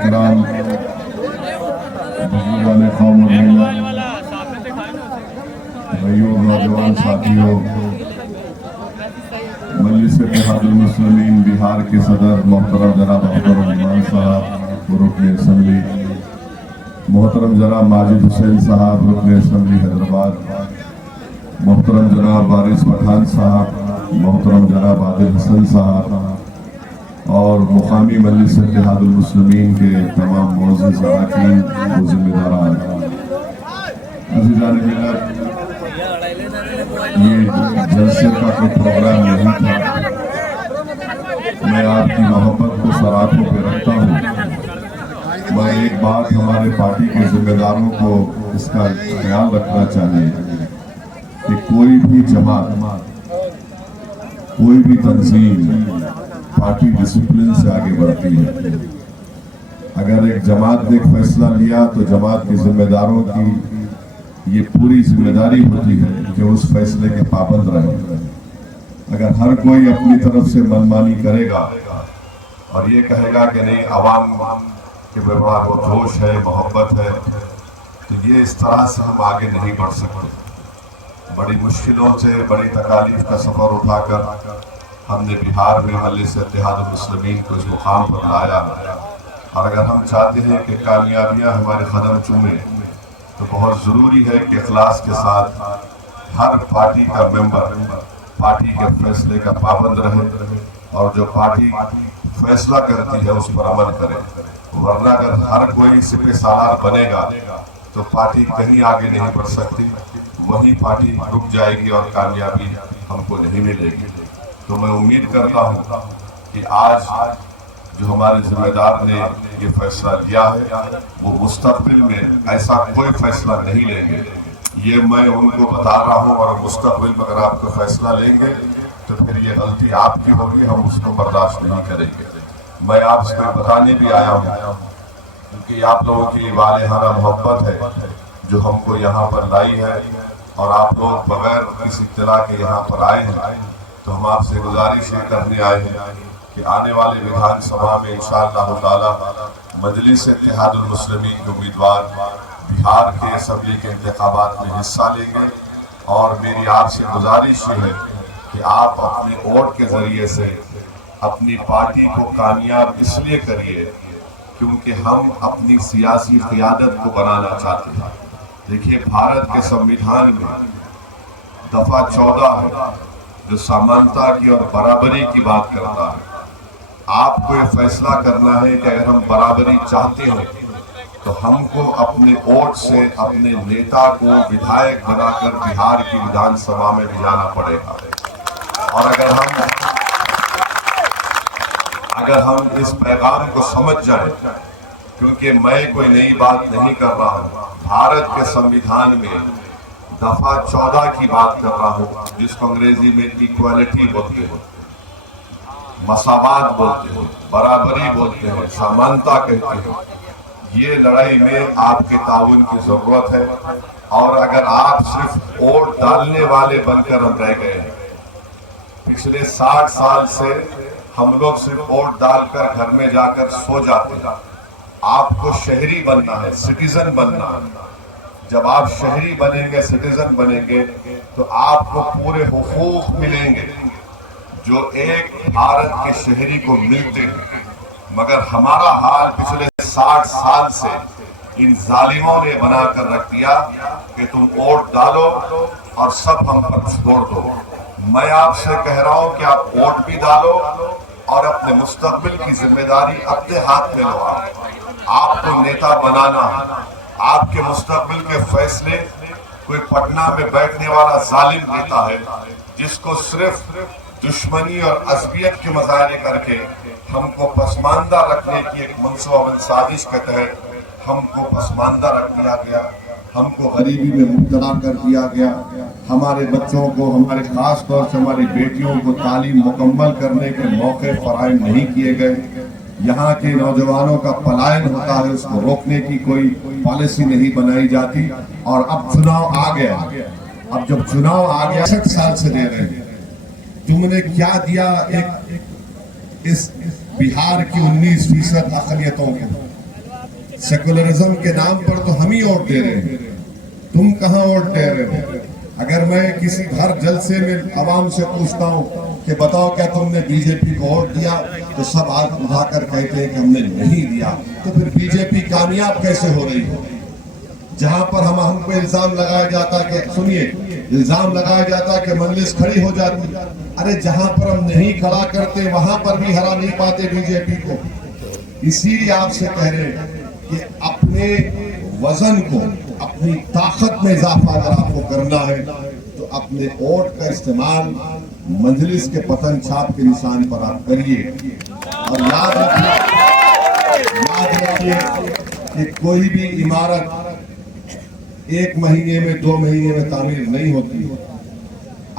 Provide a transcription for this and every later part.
इकराम, बुजुर्गान कौम और मिल्लत, भाइयों नौजवान साथियों, मजलिस इत्तेहादुल मुस्लिमीन बिहार के सदर मोहतरम जनाब अख्तर रहमान साहब रुकन असम्बली, मोहतरम जनाब माजिद हुसैन साहब रुकन असम्बली हैदराबाद, मोहतरम जनाब वारिस पठान साहब, मोहतरम जनाब आदिल हसन साहब और मुकामी मजलिस इत्तेहादुल मुस्लिमीन के तमाम मोअज़्ज़िज़ अरकान व ज़िम्मेदारान, अज़ीज़ान मिल्लत, ये जलसे का कोई प्रोग्राम नहीं था। मैं आपकी मोहब्बत को सराखों पे रखता हूँ। मैं एक बात हमारे पार्टी के जिम्मेदारों को इसका ख्याल रखना चाहिए कि कोई भी जमात, कोई भी तंजीम पार्टी डिसिप्लिन से आगे बढ़ती है। अगर एक जमात ने एक फैसला लिया तो जमात के जिम्मेदारों की ये पूरी जिम्मेदारी होती है कि उस फैसले के पाबंद रहे। अगर हर कोई अपनी तरफ से मनमानी करेगा और ये कहेगा कि नहीं आवाम के बड़ा वो जोश है, मोहब्बत है, तो ये इस तरह से हम आगे नहीं बढ़ सकते। बड़ी मुश्किलों से, बड़ी तकालीफ का सफ़र उठाकर हमने बिहार में मजलिस इत्तेहादुल मुस्लिमीन को इस मुकाम पर लाया, और अगर हम चाहते हैं कि कामयाबियां हमारे कदम चूमें तो बहुत ज़रूरी है कि इखलास के साथ हर पार्टी का मेंबर पार्टी के फैसले का पाबंद रहे और जो पार्टी फैसला करती है उस पर अमल करे। वरना अगर हर कोई सिपह सालार बनेगा तो पार्टी कहीं आगे नहीं बढ़ सकती, वही पार्टी रुक जाएगी और कामयाबी हमको नहीं मिलेगी। तो मैं उम्मीद करता हूँ कि आज जो हमारे जिम्मेदार ने ये फैसला लिया है वो मुस्तकबिल में ऐसा कोई फैसला नहीं लेंगे। ये मैं उनको बता रहा हूँ, और मुस्तकबिल में अगर आप कोई फैसला लेंगे तो फिर ये गलती आपकी होगी, हम उसको बर्दाश्त नहीं करेंगे। मैं आपसे बताने भी आया हूँ क्योंकि आप लोगों की वालेहाना मोहब्बत है जो हमको यहाँ पर लाई है, और आप लोग बगैर किसी इत्तला के यहाँ पर आए हैं। तो हम आपसे गुजारिश ये करने आए हैं कि आने वाले विधानसभा में इंशाअल्लाह ताला मजलिस इत्तेहादुल मुस्लिमीन के उम्मीदवार बिहार के असम्बली के इंतखाबात में हिस्सा लेंगे, और मेरी आपसे गुजारिश ये है कि आप अपनी वोट के जरिए से अपनी पार्टी को कामयाब इसलिए करिए क्योंकि हम अपनी सियासी क़ियादत को बनाना चाहते हैं। देखिए, भारत के संविधान में दफ़ा 14 है जो समानता की और बराबरी की बात करता है। आपको ये फैसला करना है कि अगर हम बराबरी चाहते हैं तो हमको अपने वोट से अपने नेता को विधायक बनाकर बिहार की विधानसभा में ले जाना पड़ेगा। और अगर हम इस पैगाम को समझ जाएं, क्योंकि मैं कोई नई बात नहीं कर रहा हूँ, भारत के संविधान में दफा 14 की बात कर रहा हूँ, जिसको अंग्रेजी में इक्वालिटी बोलते हैं, मसावात बोलते हैं, बराबरी बोलते हैं, समानता कहते हैं। ये लड़ाई में आपके ताउन की जरूरत है, और अगर आप सिर्फ वोट डालने वाले बनकर हम रह गए हैं, पिछले 60 साल से हम लोग सिर्फ वोट डालकर घर में जाकर सो जाते हैं। आपको शहरी बनना है, सिटीजन बनना है। जब आप शहरी बनेंगे, सिटीजन बनेंगे, तो आपको पूरे हुकूक मिलेंगे जो एक भारत के शहरी को मिलते हैं। मगर हमारा हाल पिछले 60 साल से इन जालिमों ने बनाकर रख दिया कि तुम वोट डालो और सब हम पर छोड़ दो। मैं आपसे कह रहा हूं कि आप वोट भी डालो और अपने मुस्तकबिल की जिम्मेदारी अपने हाथ में लो। आपको नेता बनाना है, आपके मुस्तकबिल के फैसले कोई पटना में बैठने वाला जालिम नेता है जिसको सिर्फ दुश्मनी और अज़बियत के मजाले करके हमको पसमानदा रखने की एक मनसूबाबंद साजिश के तहत हमको पसमानदा रख दिया गया, हमको गरीबी में मुब्तला कर दिया गया। हमारे बच्चों को, हमारे खास तौर से हमारी बेटियों को तालीम मुकम्मल करने के मौके फराहम नहीं किए गए। यहाँ के नौजवानों का पलायन होता है, उसको रोकने की कोई पॉलिसी नहीं बनाई जाती। और अब चुनाव आ गया, अब जब चुनाव आ गया 60 साल से दे रहे हैं, तुमने क्या दिया एक इस बिहार की 19% अक़लियतों को? सेकुलरिज्म के नाम पर तो हम ही वोट दे रहे हैं, तुम कहाँ वोट दे रहे हो? अगर मैं किसी हर जलसे में आवाम से पूछता हूँ कि बताओ क्या तुमने बीजेपी को वोट दिया, तो सब हाथ उठाकर कहते हैं कि हमने नहीं दिया। तो फिर बीजेपी कामयाब कैसे हो रही है? जहां पर हमको इल्जाम लगाया जाता कि सुनिए, इल्जाम लगाया जाता कि मजलिस खड़ी हो जाती, अरे जहां पर हम नहीं खड़ा करते वहां पर भी हरा नहीं पाते बीजेपी को। इसीलिए आपसे कह रहे हैं कि अपने वजन को, अपनी ताकत में इजाफा अगर आपको करना है तो अपने वोट का इस्तेमाल मजलिस के पतन छाप के निशान पर आप करिए। और याद रखिए कि कोई भी इमारत 1 महीने में 2 महीने में तामीर नहीं होती।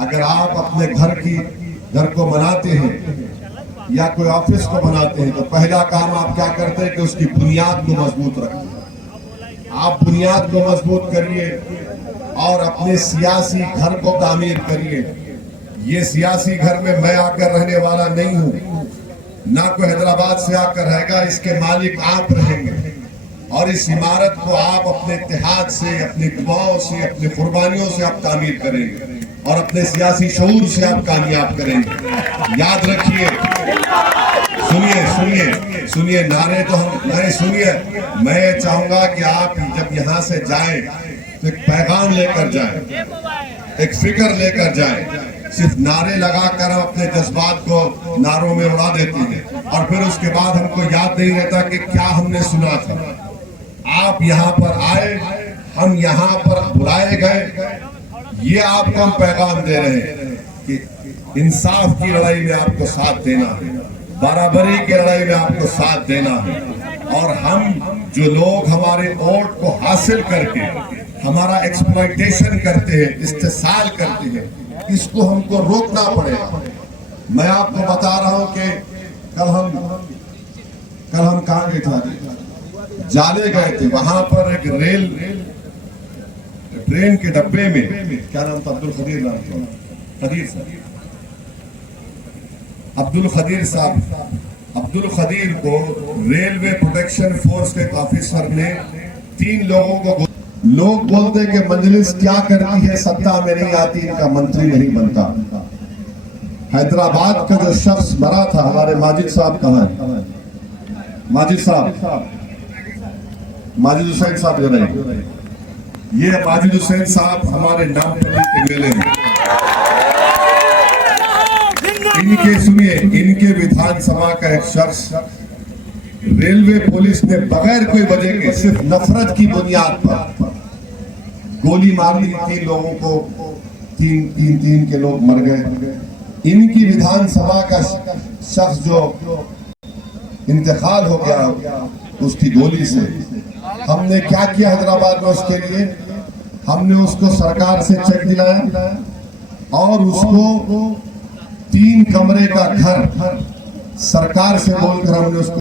अगर आप अपने घर को बनाते हैं या कोई ऑफिस को बनाते हैं तो पहला काम आप क्या करते हैं कि उसकी बुनियाद को मजबूत रखें। आप बुनियाद को मजबूत करिए और अपने सियासी घर को तामीर करिए। ये सियासी घर में मैं आकर रहने वाला नहीं हूँ, ना कोई हैदराबाद से आकर रहेगा, इसके मालिक आप रहेंगे। और इस इमारत को आप अपने इत्तेहाद से, अपनी दुआओं से, अपनी कुर्बानियों से आप तामीर करेंगे और अपने सियासी शऊर से आप कामयाब करेंगे। याद रखिए, सुनिए नारे तो सुनिए। मैं चाहूंगा कि आप जब यहाँ से जाएं तो एक पैगाम लेकर जाएं, एक फिक्र लेकर जाएं। सिर्फ नारे लगाकर हम अपने जज्बात को नारों में उड़ा देते हैं और फिर उसके बाद हमको याद नहीं रहता कि क्या हमने सुना था। आप यहाँ पर आए, हम यहाँ पर बुलाए गए, ये आपको हम पैगाम दे रहे हैं कि इंसाफ की लड़ाई में आपको साथ देना है, बराबरी की लड़ाई में आपको साथ देना है। और हम जो लोग हमारे वोट को हासिल करके हमारा एक्सप्लॉयटेशन करते हैं, इस्तेसाल करते हैं, इसको हमको रोकना पड़ेगा। मैं आपको बता रहा हूं कि कल हम कहाँ गए थे, जाले गए थे। वहां पर एक ट्रेन के डब्बे में, क्या नाम था, अब्दुल खदीर साहब, अब्दुल खदीर को रेलवे प्रोटेक्शन फोर्स के ऑफिसर ने 3 लोगों को, लोग बोलते कि मजलिस क्या करती है, सत्ता में नहीं आती, इनका मंत्री नहीं बनता। हैदराबाद का जो शख्स मरा था, हमारे माजिद साहब कहाँ है? माजिद हुसैन साहब जो रहे, ये माजिद हुसैन साहब हमारे नामपल्ली एमएलए हैं। इनके विधानसभा का एक शख्स रेलवे पुलिस ने बगैर कोई वजह के सिर्फ नफरत की बुनियाद पर गोली मार दी। 3 लोगों को, तीन के लोग मर गए। इनकी विधानसभा का शख्स जो इंतकाल हो गया उसकी गोली से, हमने क्या किया हैदराबाद में उसके लिए? हमने उसको सरकार से चेक दिलाया और उसको 3 कमरे का घर सरकार से बोलकर हमने उसको